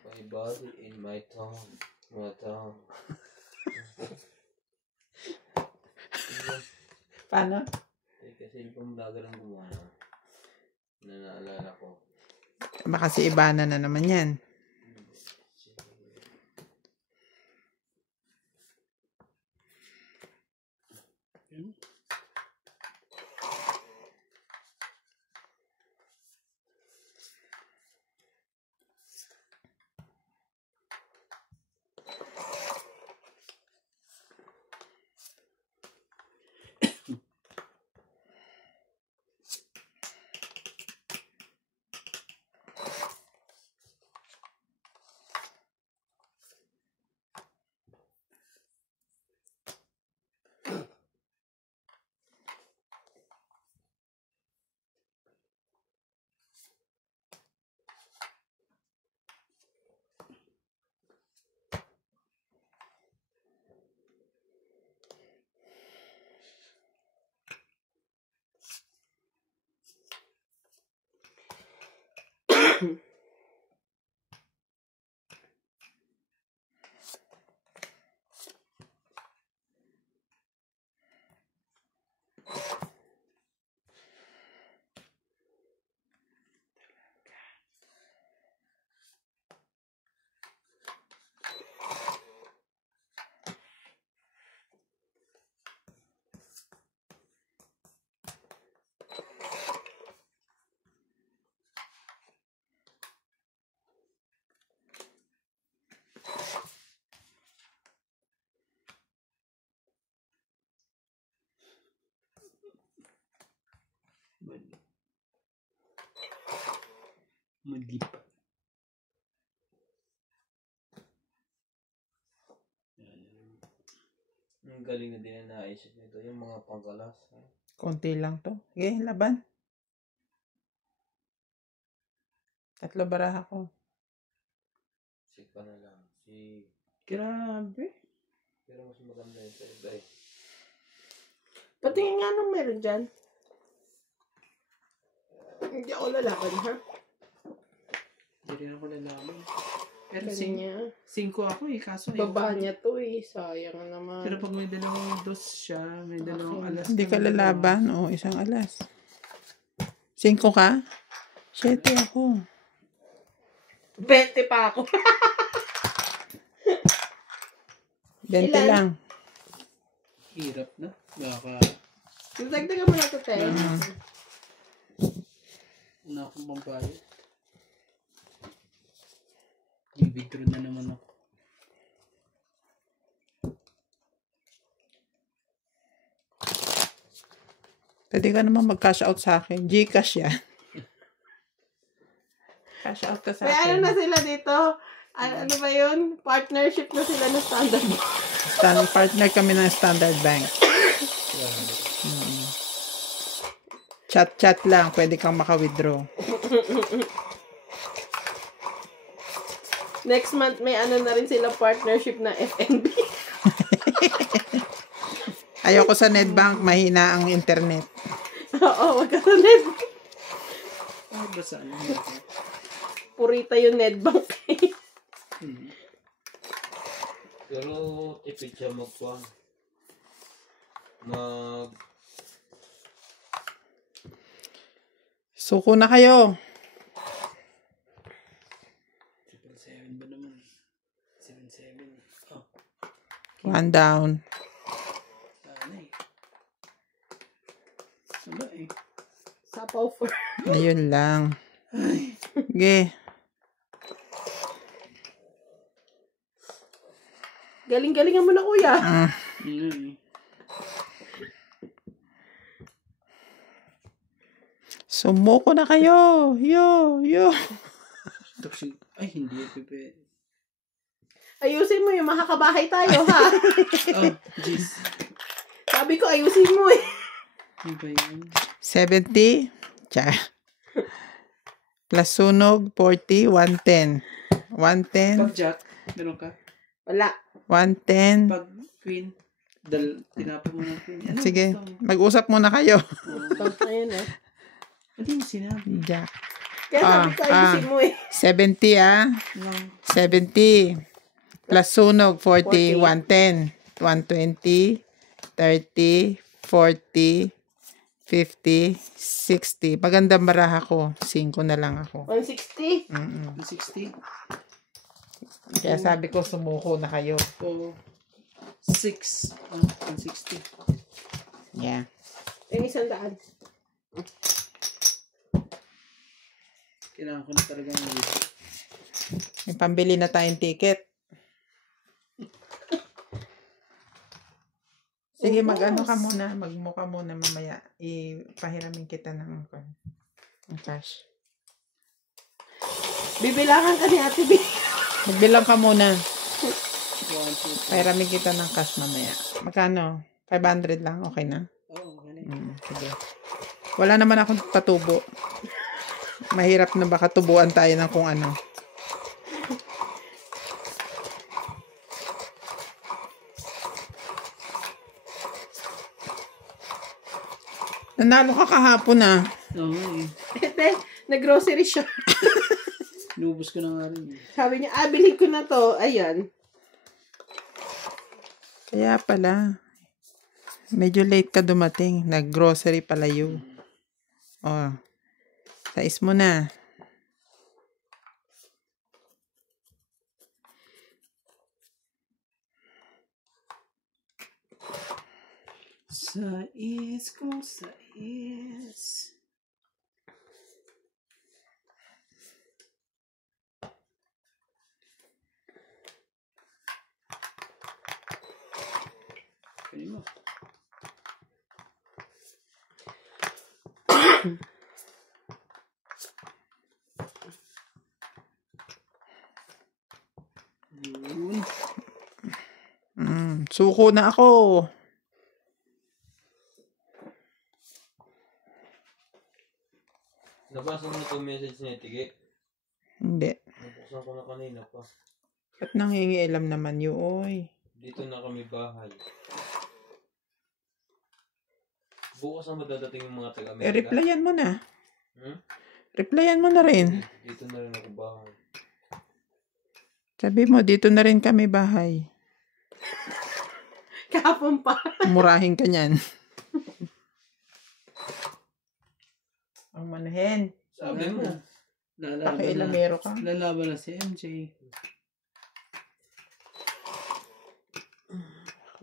My body in my tongue. My tongue. Paano? Kasi yung vlogger ang gumawa na naalala ko. Baka si Ibana na naman yan. Madlip. Ang galing na din na naisip nito. Yung mga pangkalas. Ha? Konti lang to. Okay, laban. 3 baraha ko. Si pa na lang. Si... Grabe. Pero mas maganda yun sa iba eh. Patingin nga nung meron dyan. Hindi ako lalaban, ha? Hindi rin ako lalaman. Pero Kasi niya. 5 ako eh. Kaso Baba niya to eh. Sayang naman. Pero pag may dalawang dos siya, may dalawang alas. Hindi ka lalaban. O, isang alas. 5 ka? 7 ako. 20 pa ako. 20 Ilan? lang. Hirap na. Baka Dagdagan mo na ito, te. na akong pambayad. I-withdraw na naman ako. Pwede ka naman mag-cash out sa akin. Gcash yan. Cash out ka sa May ano akin. na sila dito? Ano ba yun? Partnership na sila ng Standard. Partner kami ng Standard Bank. Chat-chat lang. Pwede kang maka-withdraw. Next month, may ano na rin sila partnership na FNB. Ayoko sa Nedbank. Mahina ang internet. Oo, wag ka sa Nedbank. Ah, basta ano. Purita yung Nedbank. Pero tipid siya magkuhan. Suko na kayo. 7 ba naman? 7-7. Oh, 1 down. sana eh. Wala eh. Sapaw for. Ayun lang. Okay. Galing-galingan mo na, kuya. Sumuko na kayo. Yo. Ay, hindi. Pepe. Ayusin mo yung makakabahay tayo, ha? Oh, jeez. Sabi ko, ayusin mo eh. Ano ba yan? 70. Char. Plus sunog, 40, 110. 110, Pag jack, meron ka? Wala. 110. Pag queen, tinapon mo ng queen. Ano Sige, gusto mo? mag-usap muna kayo. Pag ayun eh. Ano yung sinabi? Jack. Kaya sabi ko, ayusin mo eh. 70 70. Plus sunog, 40, 110. 120, 30, 40, 50, 60. Magandang baraha ko. 5 na lang ako. 160. 60. Kaya sabi ko, sumuko na kayo. 6. 160. Yeah. Yung 100. Kailangan ko na talaga ng video. May pambili na tayong ticket. Sige, mag-ano ka muna. Magmukha muna mamaya. Ipahiramin kita ng cash. Bibilangan ka ni Ate B. Magbilang ka muna. 1, 2, 3. Pahiramin kita ng cash mamaya. Magkano? 500 lang? Okay na? Oo, ganun. Sige. Wala naman akong patubo. Mahirap na baka tubuan tayo ng kung ano. Nanalo ka kahapon ah. Oo, Ete, nag-grocery siya. Inubos ko na nga rin. Sabi niya, bilhin ko na to. Ayan. Kaya pala. Medyo late ka dumating. Nag-grocery pala yun. Oh. Sais mo na. Sais kung sais. Pwede mo. Yun. Suko na ako. Nabasa mo na itong message ni Tige. Hindi. Nabuksan ko na kanina pa. Ba't nangingialam naman yun, oy? Dito na kami bahay. Bukas na madadating yung mga taga-Amerika. Replyan mo na. Hmm? Replyan mo na rin. Dito na rin ako bahay. Sabi mo, dito na rin kami bahay. Kahapon pa. Murahin ka niyan. Ang manahin. Sabi mo. Pakailamero ka. Lalaban na si MJ.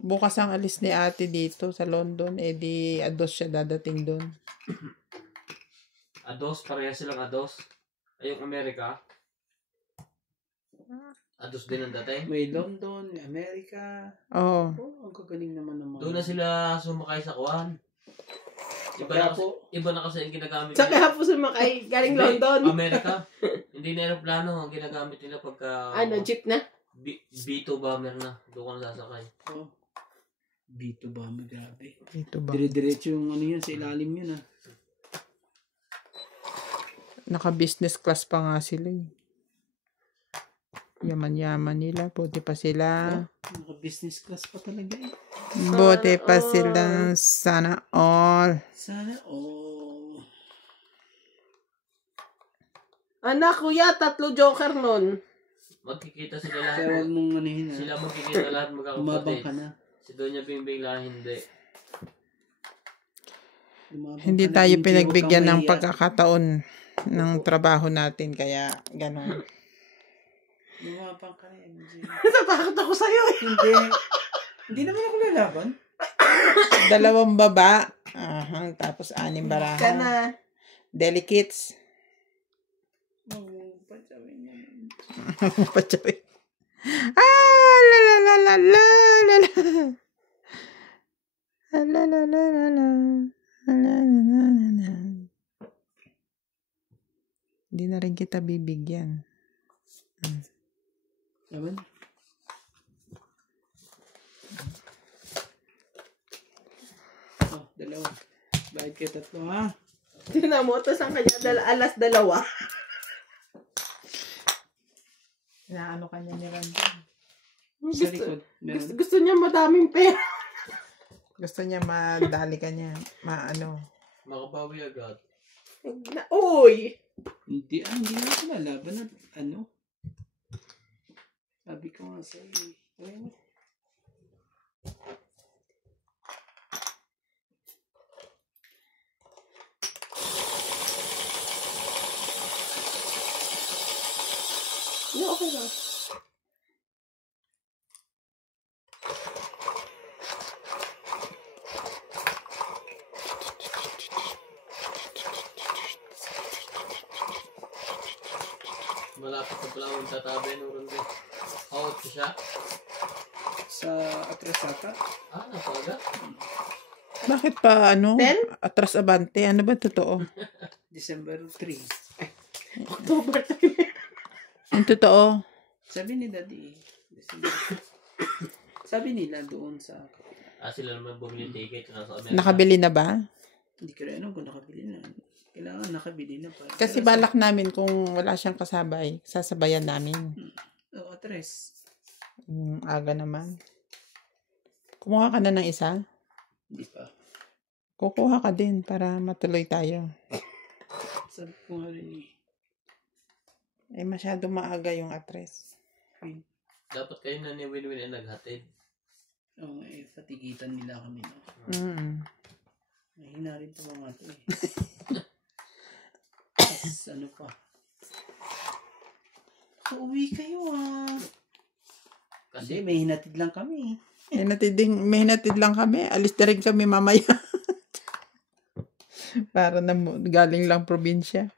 Bukas ang alis ni ate dito sa London. Eh di ados siya dadating doon. Ados, pareha silang ados. Ay, yung Amerika. Ados din ang dating. May London, may Amerika. Oo. Oh, ang kagaling naman naman. Doon na sila sumakay sa kuwan. Iba na kasi yung ginagamit Sa kahapon sumakay, galing Hindi, London. Amerika. Hindi na aeroplano ang ginagamit nila pagka... Jeep na? B2 bomber na. Doon ka nasasakay. Oh. B2 ba? Grabe. Dito ba? Dire-diretso yung ano yun, sa ilalim yun ah. Naka-business class pa nga sila eh. Yaman-yaman nila. Buti pa sila. Naka-business class pa talaga eh. Buti pa sila. Sana all. Sana all. Anak, kuya, 3 joker nun. Magkikita sila lahat. Kaya huwag mong anihin ah. Sila magkikita lahat Umabang magkakapatid. ka na. Si Doña Bingbing lang hindi. Umabang Hindi ka na, tayo MJ, pinagbigyan huwag ng kang pagkakataon ng trabaho natin. Kaya gano'n. Umabang ka na MJ. Natatakot ako sa'yo eh. Hindi. Hindi naman ako lalaban. 2 baba. Tapos 6 baraha. Ka na. Delicates. Oo, patsawin yan. Patsawi. La la la la la la la. La la la la la la. La la la la la. Hindi na rin kita bibigyan. Laban? Oh, 2. Bayad kayo 3 ha? Tingnan mo, tapos ang kanya, alas 2. Inaano ka niya ni Randy. Sa likod. Gusto niya madaming pera. Gusto niya madali ka niya. Maano. Makabawi agad. Uy! Hindi na ako lalaban na ano. Sabi ko nga sa'yo eh. Ayun. Okay lang. Malapit na pala akong tatabi ng rundi. Out ko siya. Sa Atrasata. Napaga. Bakit pa, ano? 10? Atras abante. Ano ba totoo? December 3. October 3. Ang totoo. Sabi ni Daddy. December. Sabi nila doon sa... Sila naman bumili ticket. Nasa Amerika. Nakabili na ba? Hindi ko rin alam kung nakabili na. Kailangan nakabili na pa. Kasi balak namin kung wala siyang kasabay, sasabayan namin. Atres. Aga naman. Kumuha ka na ng isa? Hindi pa. Kukuha ka din para matuloy tayo. Sabi ko nga rin Masyado maaga yung atres. Dapat kayo na ni Winwin ay naghatid. Oo, patigitan nila kami. No? Mahina rin ito mga ito Ano pa? Uuwi kayo Kasi may hinatid lang kami. May hinatid lang kami. Alis na rin kami mamaya. Para na galing lang probinsya.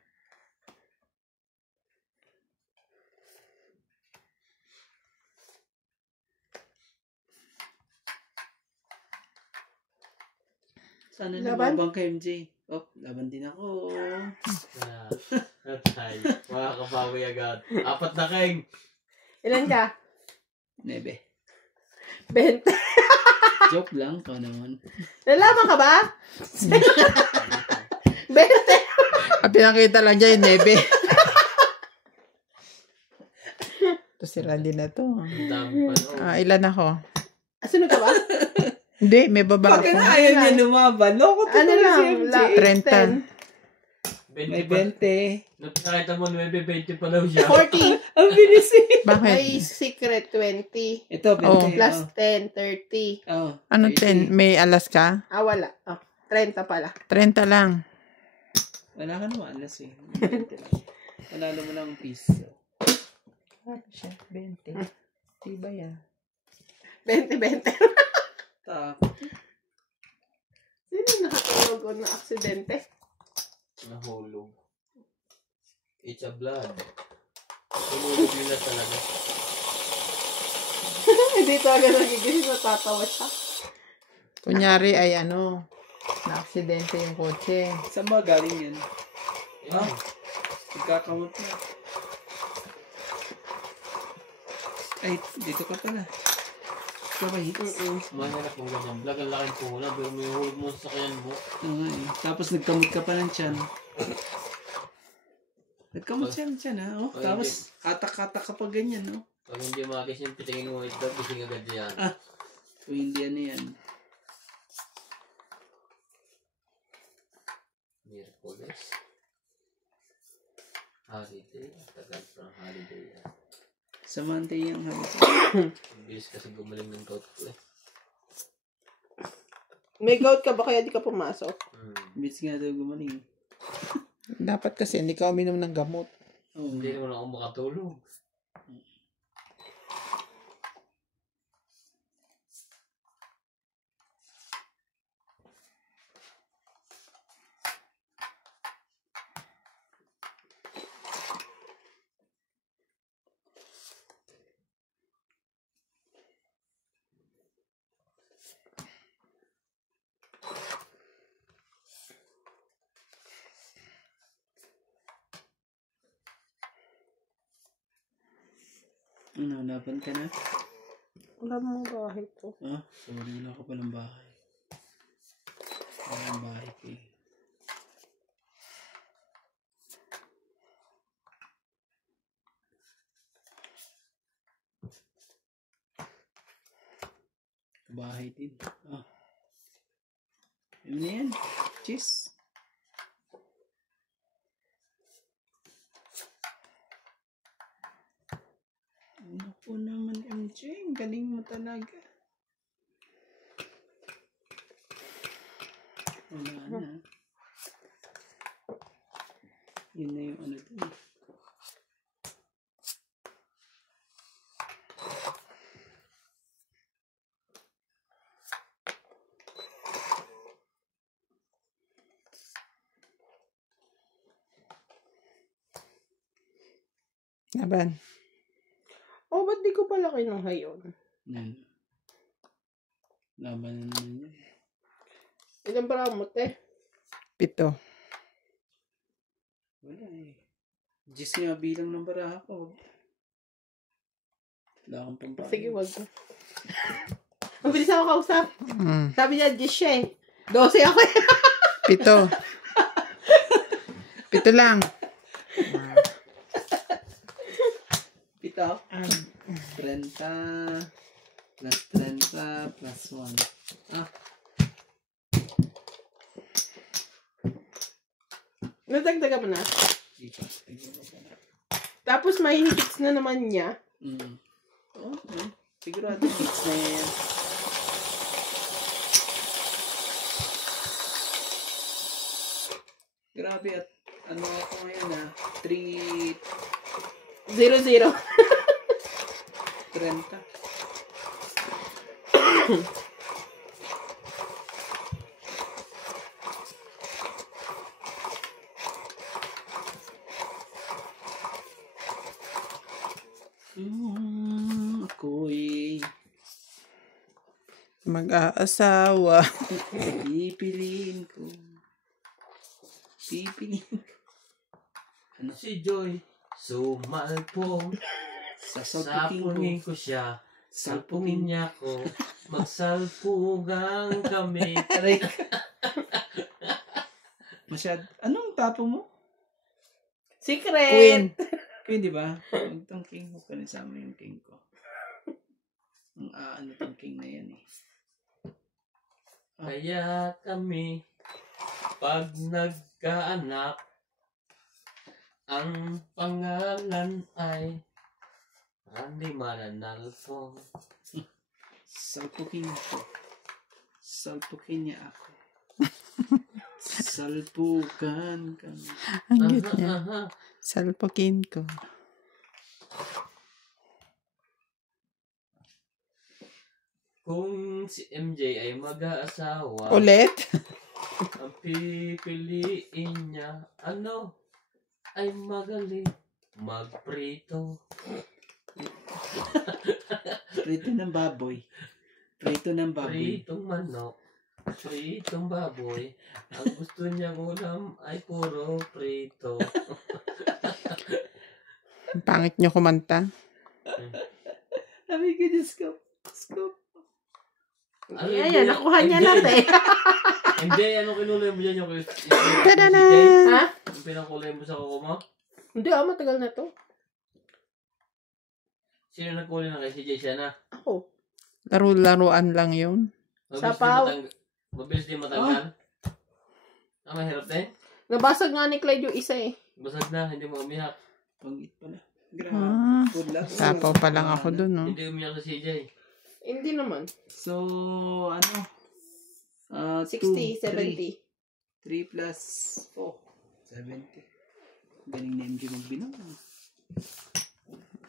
Sana Laban? lumabang kay MJ. Laban din ako. Ay, makakabawi agad. 4 na King. Ilan ka? 9. 20. Joke lang ka naman. Nalaman ka ba? 20. Pinakita lang dyan yung nebe. Ito si Randy na to. Ang dami pa. Ilan ako? Sunod ka ba? Hindi, may baba Bakit ako. ayaw niya lumaban? Loko to Ano lang? si MJ. 30. May 20. Nung nakita mo, 9-20 pa daw siya. 40. Ang bilis Bakit? May secret 20. Ito, 20. Plus 10, 30. Ano 10? May alas ka? Wala. 30 pala. 30 lang. Wala ka naman, alas 20 lang. Panalo mo lang piece. Siya, 20. Diba yan? 20. Tap. Sino yung nakatulog o na aksidente? Nahulog. It's a blood. Tumulog nila talaga. Hindi talaga nagigising, natatawa siya. Kunyari ay na-aksidente yung kotse. Saan ba galing yan? Yeah. Nagkakamot na. Ay, dito ka pala. Kabahit. Mahirap mo ganyan. Vlog ang laking puhunan. Pero may hulog mo sa kayan mo. Tapos nagkamot ka pa ng tiyan. Nagkamot siya ng tiyan, Tapos hatak-hatak ka pa ganyan, Pag hindi makakising pitingin mo ito, gising agad yan. Kung hindi yan. Miraculous. Holiday. Tagal from holiday yan. Sa Monday yung halos. Ang bilis kasi gumaling ng gout ko May gout ka ba kaya di ka pumasok? Bits nga daw gumaling. Dapat kasi hindi ka uminom ng gamot. Hindi naman ako makatulog. Laban ka na? Wala mong bahay to. Sorry, wala ka palang bahay. Walang bahay ko Bahay din. Ano na yan? Cheese. Naku naman, MJ. Galing mo talaga. Wala na. Yun na yung ano dun. Laban. Oh, ba't di ko pala kinuha yun? Laban na naman yun. Ilan ba mo, te? 7. Wala eh. Diyos nga bilang ng baraha ko. Wala akong pampano. Sige, wag mo. Mabilis ako kausap. Sabi niya, 10 siya eh. 12 ako eh. 7. 7 lang. Pito? 30 plus 30 plus 1. Nadagdaga mo na. Di pa. Tignan mo pa na. Tapos may hits na naman niya. Sigurado hits na yan. Grabe at ano ako ngayon 3 0-0. 30. Ako'y Mag-aasawa. pipiliin ko. Si Joy, sumalpong. Sapungin ko siya. Salpungin niya ko. Magsalpungan kami. Anong tapo mo? Secret! Queen, di ba? Huwag tong king mo pa nisama yung king ko. Ano tong king na yan eh. Kaya kami, pag nagkaanak, ang pangalan ay Randy Mananalpong. Salpukin ko. Salpukin niya ako. Salpukan kami. Ang cute niya. Salpukin ko. Kung si MJ ay mag-aasawa, Ulit? ang pipiliin niya, ay magaling magprito. Prito ng baboy. Pritong manok. Pritong baboy. Ang gusto niyang ulam ay puro prito. Ang pangit niyo kumanta. Sabi ko, Diyos ko. Ayan, nakuha niya natin. MJ, ano kinulay mo dyan yung Tadana! Ha? Yung pinakulay mo sa kuko mo? Hindi, matagal na to. Sino nagkulay na kay CJ siya na? Ako. Laro-laruan lang yun. Sapaw. Mabilis din matanggal? Mahirap din? Nabasag nga ni Clyde yung isa eh. Basag na, hindi mo umiyak. Pangit pala. Grabe. Good luck. Sapaw pa lang ako dun, no? Hindi umiyak sa CJ. Hindi naman. So, 60, 70. 3 plus 4. 70. Galing na MJ magbilang.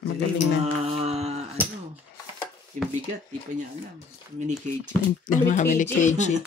Magaling na. Yung bigat, di pa niya alam. Mini cage. Mga mini cage.